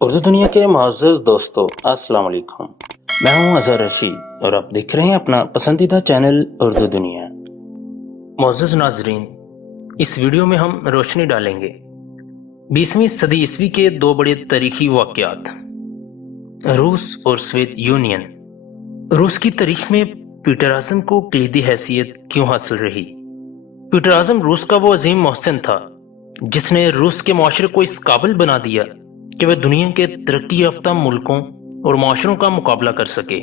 اردو دنیا کے معزز دوستو السلام علیکم، میں ہوں اظہر رشید اور آپ دیکھ رہے ہیں اپنا پسندیدہ چینل اردو دنیا۔ معزز ناظرین، اس ویڈیو میں ہم روشنی ڈالیں گے 20ویں صدی عیسوی کے دو بڑے تاریخی واقعات، روس اور سوویت یونین۔ روس کی تاریخ میں پیٹر اعظم کو کلیدی حیثیت کیوں حاصل رہی؟ پیٹر اعظم روس کا وہ عظیم محسن تھا جس نے روس کے معاشرے کو اس قابل بنا دیا کہ وہ دنیا کے ترقی یافتہ ملکوں اور معاشروں کا مقابلہ کر سکے۔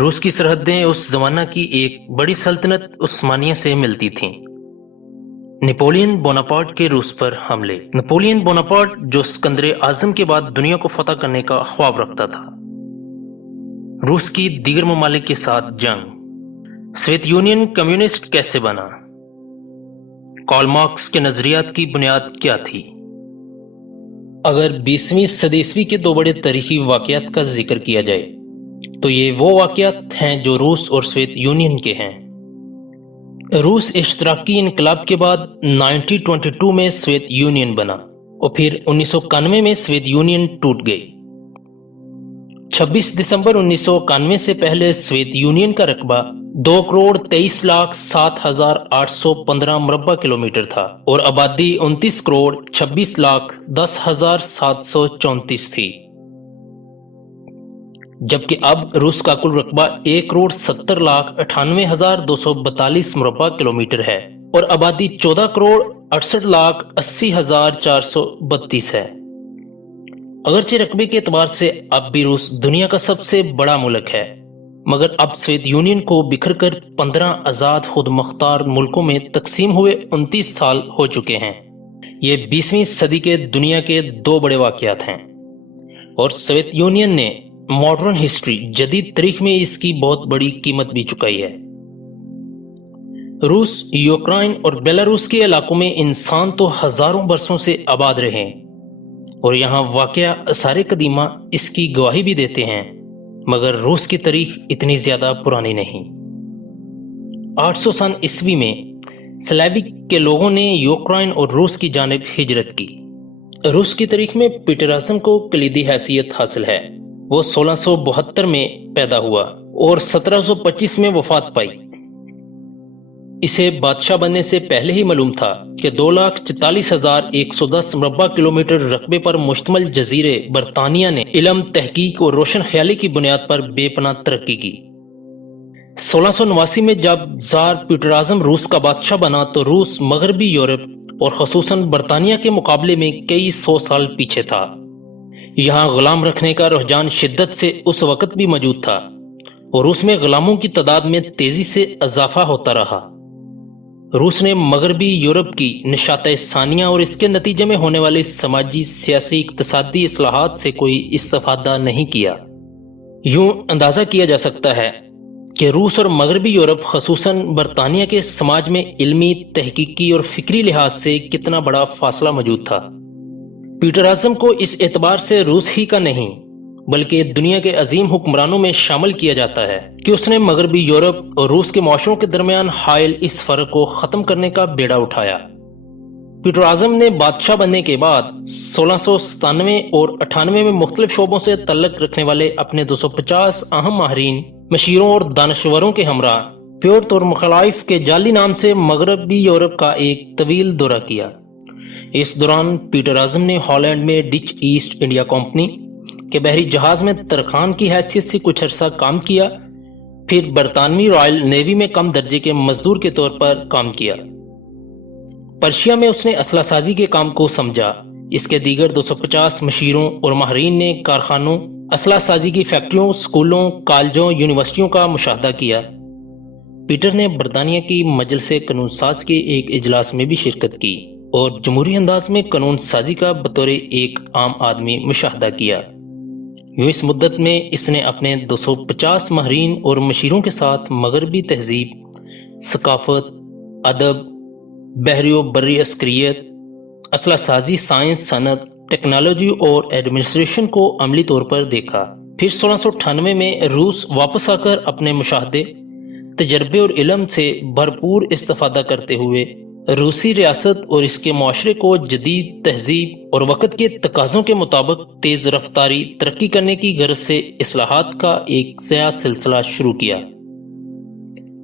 روس کی سرحدیں اس زمانہ کی ایک بڑی سلطنت عثمانیہ سے ملتی تھیں۔ نپولین بوناپارٹ کے روس پر حملے۔ نپولین بوناپارٹ جو اسکندر اعظم کے بعد دنیا کو فتح کرنے کا خواب رکھتا تھا۔ روس کی دیگر ممالک کے ساتھ جنگ۔ سوویت یونین کمیونسٹ کیسے بنا؟ کارل مارکس کے نظریات کی بنیاد کیا تھی؟ اگر 20ویں صدی عیسوی کے دو بڑے تاریخی واقعات کا ذکر کیا جائے تو یہ وہ واقعات ہیں جو روس اور سوویت یونین کے ہیں۔ روس اشتراکی انقلاب کے بعد 1922 میں سوویت یونین بنا اور پھر 1991 میں سوویت یونین ٹوٹ گئی۔ 26 دسمبر 1991 سے پہلے سوویت یونین کا رقبہ 2,23,07,815 مربع کلومیٹر تھا اور آبادی 29,26,10,734 تھی، جبکہ اب روس کا کل رقبہ 1,70,98,242 مربع کلومیٹر ہے اور آبادی 14,68,80,432 ہے۔ اگرچہ رقبے کے اعتبار سے اب بھی روس دنیا کا سب سے بڑا ملک ہے، مگر اب سوویت یونین کو بکھر کر 15 آزاد خود مختار ملکوں میں تقسیم ہوئے 29 سال ہو چکے ہیں۔ یہ 20ویں صدی کے دنیا کے دو بڑے واقعات ہیں اور سوویت یونین نے ماڈرن ہسٹری جدید تاریخ میں اس کی بہت بڑی قیمت بھی چکائی ہے۔ روس، یوکرائن اور بیلاروس کے علاقوں میں انسان تو ہزاروں برسوں سے آباد رہے اور یہاں واقعہ آثار قدیمہ اس کی گواہی بھی دیتے ہیں، مگر روس کی تاریخ اتنی زیادہ پرانی نہیں۔ 800 سن عیسوی میں سلیوک کے لوگوں نے یوکرائن اور روس کی جانب ہجرت کی۔ روس کی تاریخ میں پیٹر اعظم کو کلیدی حیثیت حاصل ہے۔ وہ 1672 میں پیدا ہوا اور 1725 میں وفات پائی۔ اسے بادشاہ بننے سے پہلے ہی معلوم تھا کہ 2,44,110 مربع کلومیٹر رقبے پر مشتمل جزیرے برطانیہ نے علم، تحقیق اور روشن خیالی کی بنیاد پر بے پناہ ترقی کی۔ 1689 میں جب زار پیٹر اعظم روس کا بادشاہ بنا تو روس مغربی یورپ اور خصوصاً برطانیہ کے مقابلے میں کئی سو سال پیچھے تھا۔ یہاں غلام رکھنے کا رجحان شدت سے اس وقت بھی موجود تھا اور روس میں غلاموں کی تعداد میں تیزی سے اضافہ ہوتا رہا۔ روس نے مغربی یورپ کی نشاط ثانیہ اور اس کے نتیجے میں ہونے والی سماجی، سیاسی، اقتصادی اصلاحات سے کوئی استفادہ نہیں کیا۔ یوں اندازہ کیا جا سکتا ہے کہ روس اور مغربی یورپ خصوصاً برطانیہ کے سماج میں علمی، تحقیقی اور فکری لحاظ سے کتنا بڑا فاصلہ موجود تھا۔ پیٹر اعظم کو اس اعتبار سے روس ہی کا نہیں بلکہ دنیا کے عظیم حکمرانوں میں شامل کیا جاتا ہے کہ اس نے مغربی یورپ اور روس کے معاشروں کے درمیان حائل اس فرق کو ختم کرنے کا بیڑا اٹھایا۔ پیٹر اعظم نے بادشاہ بننے کے بعد 1697 اور 98 میں مختلف شعبوں سے تعلق رکھنے والے اپنے 250 اہم ماہرین، مشیروں اور دانشوروں کے ہمراہ پیوٹ اور مخالف کے جعلی نام سے مغربی یورپ کا ایک طویل دورہ کیا۔ اس دوران پیٹر اعظم نے ہالینڈ میں ڈچ ایسٹ انڈیا کمپنی کے بحری جہاز میں ترخان کی حیثیت سے کچھ عرصہ کام کیا، پھر برطانوی رائل نیوی میں کم درجے کے مزدور کے طور پر کام کیا۔ پرشیا میں اس نے اسلحہ سازی کے کام کو سمجھا۔ اس کے دیگر 250 مشیروں اور ماہرین نے کارخانوں، اسلحہ سازی کی فیکٹریوں، اسکولوں، کالجوں، یونیورسٹیوں کا مشاہدہ کیا۔ پیٹر نے برطانیہ کی مجلس قانون ساز کے ایک اجلاس میں بھی شرکت کی اور جمہوری انداز میں قانون سازی کا بطور ایک عام آدمی مشاہدہ کیا۔ یوں اس مدت میں اس نے اپنے 250 ماہرین اور مشیروں کے ساتھ مغربی تہذیب، ثقافت، ادب، بحری و بری عسکریت، اسلحہ سازی، سائنس، صنعت، ٹیکنالوجی اور ایڈمنسٹریشن کو عملی طور پر دیکھا۔ پھر 1698 میں روس واپس آ کر اپنے مشاہدے، تجربے اور علم سے بھرپور استفادہ کرتے ہوئے روسی ریاست اور اس کے معاشرے کو جدید تہذیب اور وقت کے تقاضوں کے مطابق تیز رفتاری ترقی کرنے کی غرض سے اصلاحات کا ایک سیاہ سلسلہ شروع کیا۔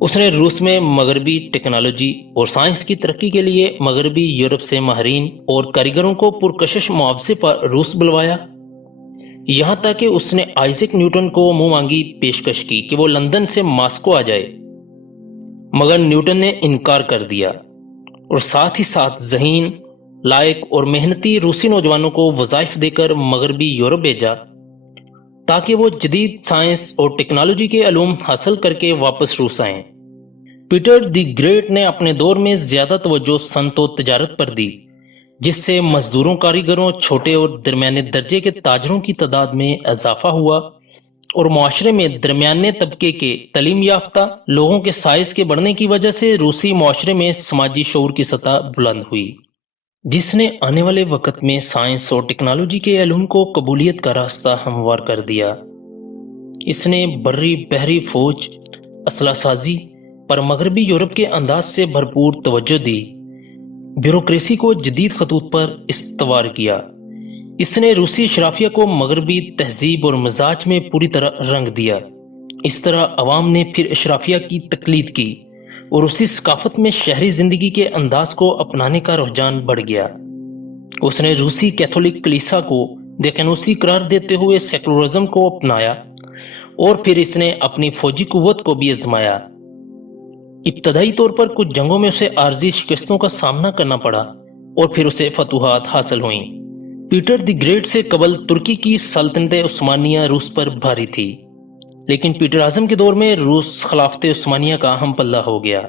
اس نے روس میں مغربی ٹیکنالوجی اور سائنس کی ترقی کے لیے مغربی یورپ سے ماہرین اور کاریگروں کو پرکشش معاوضے پر روس بلوایا، یہاں تک کہ اس نے آئزیک نیوٹن کو منہ مانگی پیشکش کی کہ وہ لندن سے ماسکو آ جائے، مگر نیوٹن نے انکار کر دیا اور ساتھ ہی ساتھ ذہین، لائق اور محنتی روسی نوجوانوں کو وظائف دے کر مغربی یورپ بھیجا تاکہ وہ جدید سائنس اور ٹیکنالوجی کے علوم حاصل کر کے واپس روس آئیں۔ پیٹر دی گریٹ نے اپنے دور میں زیادہ توجہ صنعت و تجارت پر دی، جس سے مزدوروں، کاریگروں، چھوٹے اور درمیانے درجے کے تاجروں کی تعداد میں اضافہ ہوا اور معاشرے میں درمیانے طبقے کے تعلیم یافتہ لوگوں کے سائز کے بڑھنے کی وجہ سے روسی معاشرے میں سماجی شعور کی سطح بلند ہوئی، جس نے آنے والے وقت میں سائنس اور ٹیکنالوجی کے علوم کو قبولیت کا راستہ ہموار کر دیا۔ اس نے بری بحری فوج، اسلحہ سازی پر مغربی یورپ کے انداز سے بھرپور توجہ دی، بیوروکریسی کو جدید خطوط پر استوار کیا۔ اس نے روسی اشرافیہ کو مغربی تہذیب اور مزاج میں پوری طرح رنگ دیا۔ اس طرح عوام نے پھر اشرافیہ کی تقلید کی اور روسی ثقافت میں شہری زندگی کے انداز کو اپنانے کا رجحان بڑھ گیا۔ اس نے روسی کیتھولک کلیسا کو دیقنوسی قرار دیتے ہوئے سیکولرزم کو اپنایا اور پھر اس نے اپنی فوجی قوت کو بھی آزمایا۔ ابتدائی طور پر کچھ جنگوں میں اسے عارضی شکستوں کا سامنا کرنا پڑا اور پھر اسے فتوحات حاصل ہوئیں۔ پیٹر دی گریٹ سے قبل ترکی کی سلطنت عثمانیہ روس پر بھاری تھی، لیکن پیٹر اعظم کے دور میں روس خلافت عثمانیہ کا ہم پلہ ہو گیا۔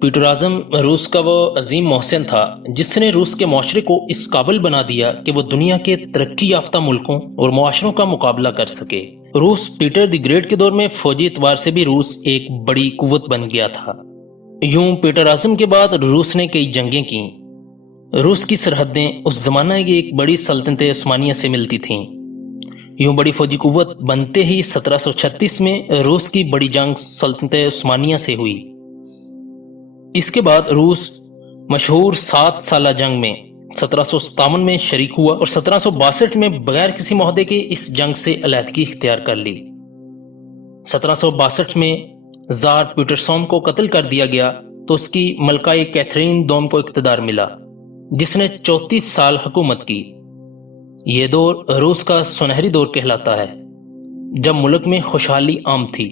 پیٹر اعظم روس کا وہ عظیم محسن تھا جس نے روس کے معاشرے کو اس قابل بنا دیا کہ وہ دنیا کے ترقی یافتہ ملکوں اور معاشروں کا مقابلہ کر سکے۔ روس پیٹر دی گریٹ کے دور میں فوجی اعتبار سے بھی روس ایک بڑی قوت بن گیا تھا۔ یوں پیٹر اعظم کے بعد روس نے کئی جنگیں کیں۔ روس کی سرحدیں اس زمانہ کی ایک بڑی سلطنت عثمانیہ سے ملتی تھیں۔ یوں بڑی فوجی قوت بنتے ہی 1736 میں روس کی بڑی جنگ سلطنت عثمانیہ سے ہوئی۔ اس کے بعد روس مشہور 7 سالہ جنگ میں 1757 میں شریک ہوا اور 1762 میں بغیر کسی معاہدے کے اس جنگ سے علیحدگی اختیار کر لی۔ 1762 میں زار پیٹر سوم کو قتل کر دیا گیا تو اس کی ملکہ کیتھرین دوم کو اقتدار ملا، جس نے 34 سال حکومت کی۔ یہ دور روس کا سنہری دور کہلاتا ہے، جب ملک میں خوشحالی عام تھی۔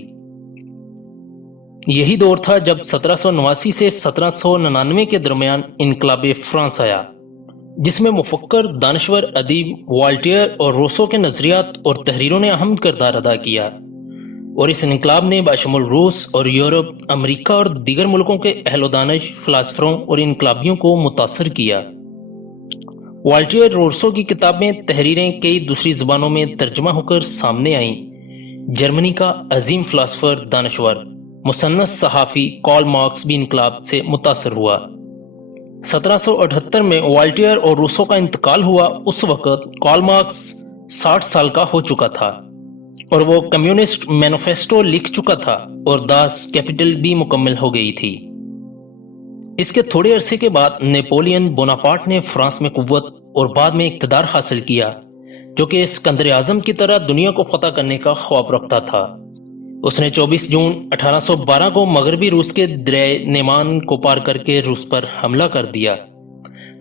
یہی دور تھا جب 1789 سے 1799 کے درمیان انقلاب فرانس آیا، جس میں مفکر، دانشور، ادیب والٹیئر اور روسو کے نظریات اور تحریروں نے اہم کردار ادا کیا، اور اس انقلاب نے بشمول روس اور یورپ، امریکہ اور دیگر ملکوں کے اہل و دانش، فلاسفروں اور انقلابیوں کو متاثر کیا۔ والٹیئر روسو کی کتابیں، تحریریں کئی دوسری زبانوں میں ترجمہ ہو کر سامنے آئیں۔ جرمنی کا عظیم فلاسفر، دانشور، مصنف، صحافی کارل مارکس بھی انقلاب سے متاثر ہوا۔ 1778 میں والٹیئر اور روسو کا انتقال ہوا۔ اس وقت کارل مارکس 60 سال کا ہو چکا تھا اور وہ کمیونسٹ مینیفیسٹو لکھ چکا تھا اور داس کیپیٹل بھی مکمل ہو گئی تھی۔ اس کے تھوڑے عرصے کے بعد نیپولین بوناپارٹ نے فرانس میں قوت اور بعد میں اقتدار حاصل کیا، جو کہ اسکندر اعظم کی طرح دنیا کو فتح کرنے کا خواب رکھتا تھا۔ اس نے 24 جون 1812 کو مغربی روس کے دریائے نیمان کو پار کر کے روس پر حملہ کر دیا۔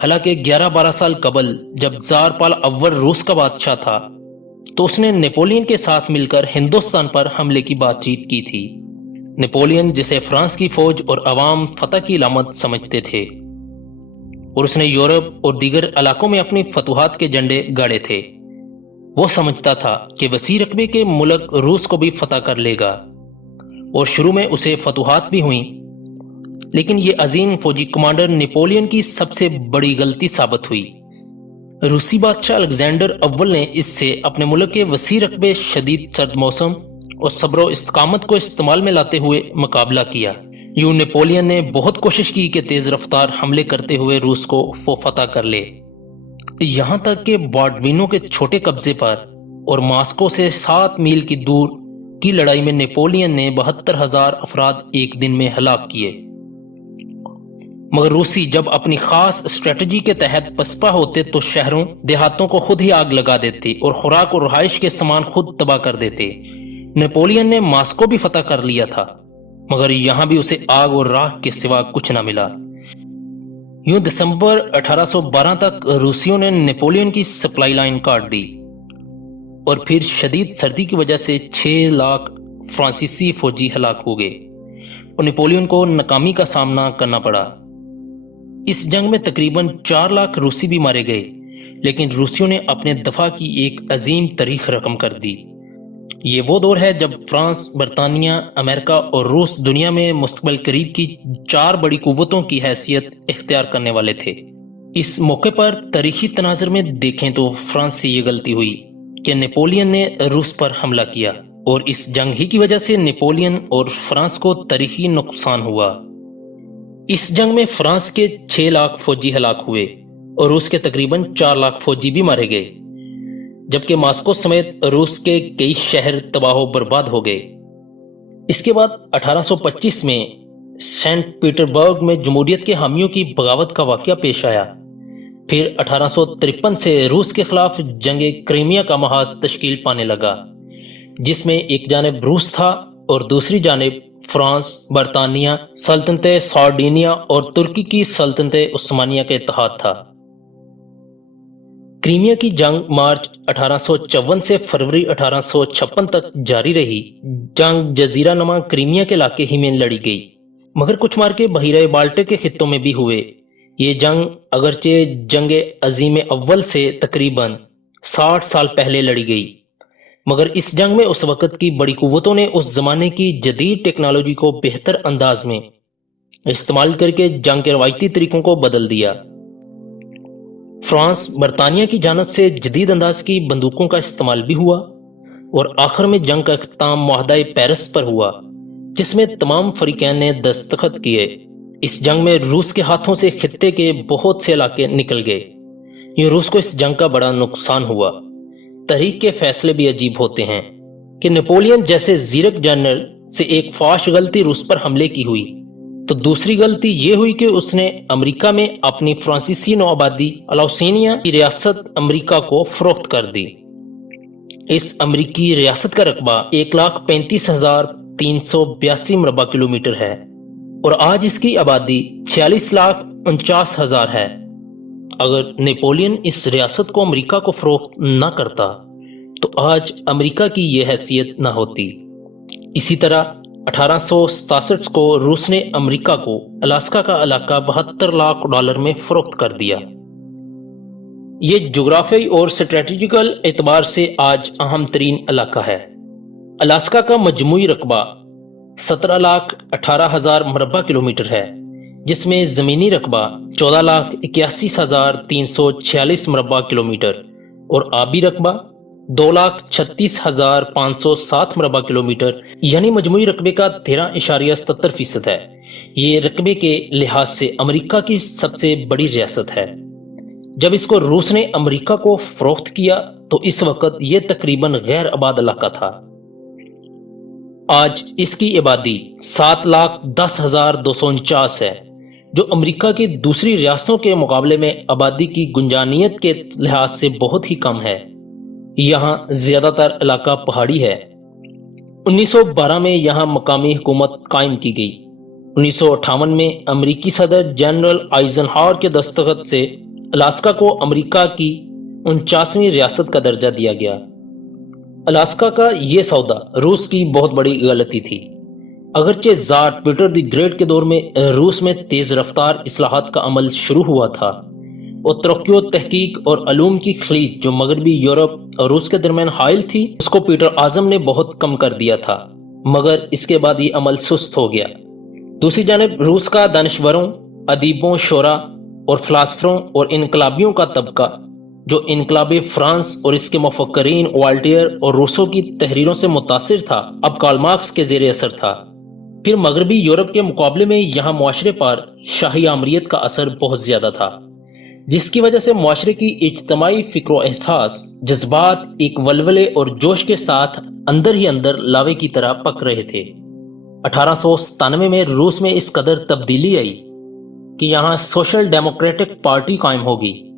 حالانکہ 11-12 سال قبل جب زار پال اول روس کا بادشاہ تھا تو اس نے نیپولین کے ساتھ مل کر ہندوستان پر حملے کی بات چیت کی تھی۔ نیپولین، جسے فرانس کی فوج اور عوام فتح کی علامت سمجھتے تھے، اور اس نے یورپ اور دیگر علاقوں میں اپنی فتوحات کے جھنڈے گاڑے تھے، وہ سمجھتا تھا کہ وسیع رقبے کے ملک روس کو بھی فتح کر لے گا، اور شروع میں اسے فتوحات بھی ہوئیں، لیکن یہ عظیم فوجی کمانڈر نیپولین کی سب سے بڑی غلطی ثابت ہوئی۔ روسی بادشاہ الیگزینڈر اول نے اس سے اپنے ملک کے وسیع رقبے، شدید سرد موسم اور صبر و استقامت کو استعمال میں لاتے ہوئے مقابلہ کیا۔ یوں نیپولین نے بہت کوشش کی کہ تیز رفتار حملے کرتے ہوئے روس کو فتح کر لے، یہاں تک کہ باڈوینوں کے چھوٹے قبضے پر اور ماسکو سے 7 میل کی دور کی لڑائی میں نیپولین نے 72,000 افراد ایک دن میں ہلاک کیے۔ مگر روسی جب اپنی خاص اسٹریٹجی کے تحت پسپا ہوتے تو شہروں دیہاتوں کو خود ہی آگ لگا دیتے اور خوراک اور رہائش کے سامان خود تباہ کر دیتے۔ نیپولین نے ماسکو بھی فتح کر لیا تھا، مگر یہاں بھی اسے آگ اور راکھ کے سوا کچھ نہ ملا۔ یوں دسمبر 1812 تک روسیوں نے نیپولین کی سپلائی لائن کاٹ دی اور پھر شدید سردی کی وجہ سے 6 لاکھ فرانسیسی فوجی ہلاک ہو گئے اور نیپولین کو ناکامی کا سامنا کرنا پڑا۔ اس جنگ میں تقریباً 4 لاکھ روسی بھی مارے گئے، لیکن روسیوں نے اپنے دفاع کی ایک عظیم تاریخ رقم کر دی۔ یہ وہ دور ہے جب فرانس، برطانیہ، امریکہ اور روس دنیا میں مستقبل قریب کی 4 بڑی قوتوں کی حیثیت اختیار کرنے والے تھے۔ اس موقع پر تاریخی تناظر میں دیکھیں تو فرانس سے یہ غلطی ہوئی کہ نیپولین نے روس پر حملہ کیا، اور اس جنگ ہی کی وجہ سے نیپولین اور فرانس کو تاریخی نقصان ہوا۔ اس جنگ میں فرانس کے 6 لاکھ فوجی ہلاک ہوئے اور روس کے تقریباً 4 لاکھ فوجی بھی مارے گئے، جبکہ ماسکو سمیت روس کے کئی شہر تباہ و برباد ہو گئے۔ اس کے بعد 1825 میں سینٹ پیٹر برگ میں جمہوریت کے حامیوں کی بغاوت کا واقعہ پیش آیا۔ پھر 1853 سے روس کے خلاف جنگ کریمیا کا محاذ تشکیل پانے لگا، جس میں ایک جانب روس تھا اور دوسری جانب فرانس، برطانیہ، سلطنت سارڈینیا اور ترکی کی سلطنت عثمانیہ کا اتحاد تھا۔ کریمیا کی جنگ مارچ 1854 سے فروری 1856 تک جاری رہی۔ جنگ جزیرہ نما کریمیا کے علاقے ہی میں لڑی گئی، مگر کچھ مارکے بحیرہ بالٹک کے خطوں میں بھی ہوئے۔ یہ جنگ اگرچہ جنگ عظیم اول سے تقریباً 60 سال پہلے لڑی گئی، مگر اس جنگ میں اس وقت کی بڑی قوتوں نے اس زمانے کی جدید ٹیکنالوجی کو بہتر انداز میں استعمال کر کے جنگ کے روایتی طریقوں کو بدل دیا۔ فرانس، برطانیہ کی جانب سے جدید انداز کی بندوقوں کا استعمال بھی ہوا، اور آخر میں جنگ کا اختتام معاہدہ پیرس پر ہوا، جس میں تمام فریقین نے دستخط کیے۔ اس جنگ میں روس کے ہاتھوں سے خطے کے بہت سے علاقے نکل گئے۔ یہ روس کو اس جنگ کا بڑا نقصان ہوا۔ تاریخ کے فیصلے بھی عجیب ہوتے ہیں کہ نیپولین جیسے زیرک جنرل سے ایک فاش غلطی روس پر حملے کی ہوئی، تو دوسری غلطی یہ ہوئی کہ اس نے امریکہ میں اپنی فرانسیسی نوآبادی الاوسینیا کی ریاست امریکہ کو فروخت کر دی۔ اس امریکی ریاست کا رقبہ 1,35,382 مربع کلومیٹر ہے اور آج اس کی آبادی 46,49,000 ہے۔ اگر نیپولین اس ریاست کو امریکہ کو فروخت نہ کرتا تو آج امریکہ کی یہ حیثیت نہ ہوتی۔ اسی طرح 1867 کو روس نے امریکہ کو الاسکا کا علاقہ $72 لاکھ میں فروخت کر دیا۔ یہ جغرافیائی اور اسٹریٹجیکل اعتبار سے آج اہم ترین علاقہ ہے۔ الاسکا کا مجموعی رقبہ 17,18,000 مربع کلومیٹر ہے، جس میں زمینی رقبہ 14,81,346 مربع کلومیٹر اور آبی رقبہ 2,36,507 مربع کلومیٹر، یعنی مجموعی رقبے کا 13.77% ہے۔ یہ رقبے کے لحاظ سے امریکہ کی سب سے بڑی ریاست ہے۔ جب اس کو روس نے امریکہ کو فروخت کیا تو اس وقت یہ تقریباً غیر آباد علاقہ تھا۔ آج اس کی آبادی 7,10,249 ہے، جو امریکہ کی دوسری ریاستوں کے مقابلے میں آبادی کی گنجانیت کے لحاظ سے بہت ہی کم ہے۔ یہاں زیادہ تر علاقہ پہاڑی ہے۔ 1912 میں یہاں مقامی حکومت قائم کی گئی۔ 1958 میں امریکی صدر جنرل آئزن ہاور کے دستخط سے الاسکا کو امریکہ کی 49ویں ریاست کا درجہ دیا گیا۔ الاسکا کا یہ سودا روس کی بہت بڑی غلطی تھی۔ اگرچہ زار پیٹر دی گریٹ کے دور میں روس میں تیز رفتار اصلاحات کا عمل شروع ہوا تھا اور ترقی و تحقیق اور علوم کی خلیج جو مغربی یورپ اور روس کے درمیان حائل تھی، اس کو پیٹر اعظم نے بہت کم کر دیا تھا، مگر اس کے بعد یہ عمل سست ہو گیا۔ دوسری جانب روس کا دانشوروں، ادیبوں، شعراء اور فلاسفروں اور انقلابیوں کا طبقہ جو انقلاب فرانس اور اس کے مفکرین والٹیئر اور روسو کی تحریروں سے متاثر تھا، اب کارل مارکس کے زیر اثر تھا۔ پھر مغربی یورپ کے مقابلے میں یہاں معاشرے پر شاہی آمریت کا اثر بہت زیادہ تھا، جس کی وجہ سے معاشرے کی اجتماعی فکر و احساس، جذبات ایک ولولے اور جوش کے ساتھ اندر ہی اندر لاوے کی طرح پک رہے تھے۔ 1897 میں روس میں اس قدر تبدیلی آئی کہ یہاں سوشل ڈیموکریٹک پارٹی قائم ہوگی۔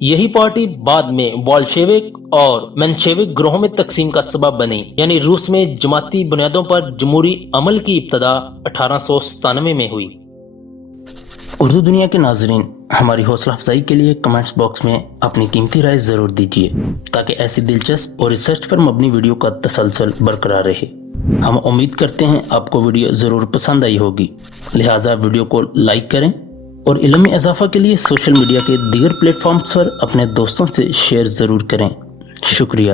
یہی پارٹی بعد میں بولشیوک اور منشیوک گروہوں میں تقسیم کا سبب بنی، یعنی روس میں جماعتی بنیادوں پر جمہوری عمل کی ابتدا 1897 میں ہوئی۔ اردو دنیا کے ناظرین، ہماری حوصلہ افزائی کے لیے کمنٹس باکس میں اپنی قیمتی رائے ضرور دیجیے تاکہ ایسی دلچسپ اور ریسرچ پر مبنی ویڈیو کا تسلسل برقرار رہے۔ ہم امید کرتے ہیں آپ کو ویڈیو ضرور پسند آئی ہوگی، لہٰذا ویڈیو کو لائک کریں اور علم میں اضافہ کے لیے سوشل میڈیا کے دیگر پلیٹ فارمز پر اپنے دوستوں سے شیئر ضرور کریں۔ شکریہ۔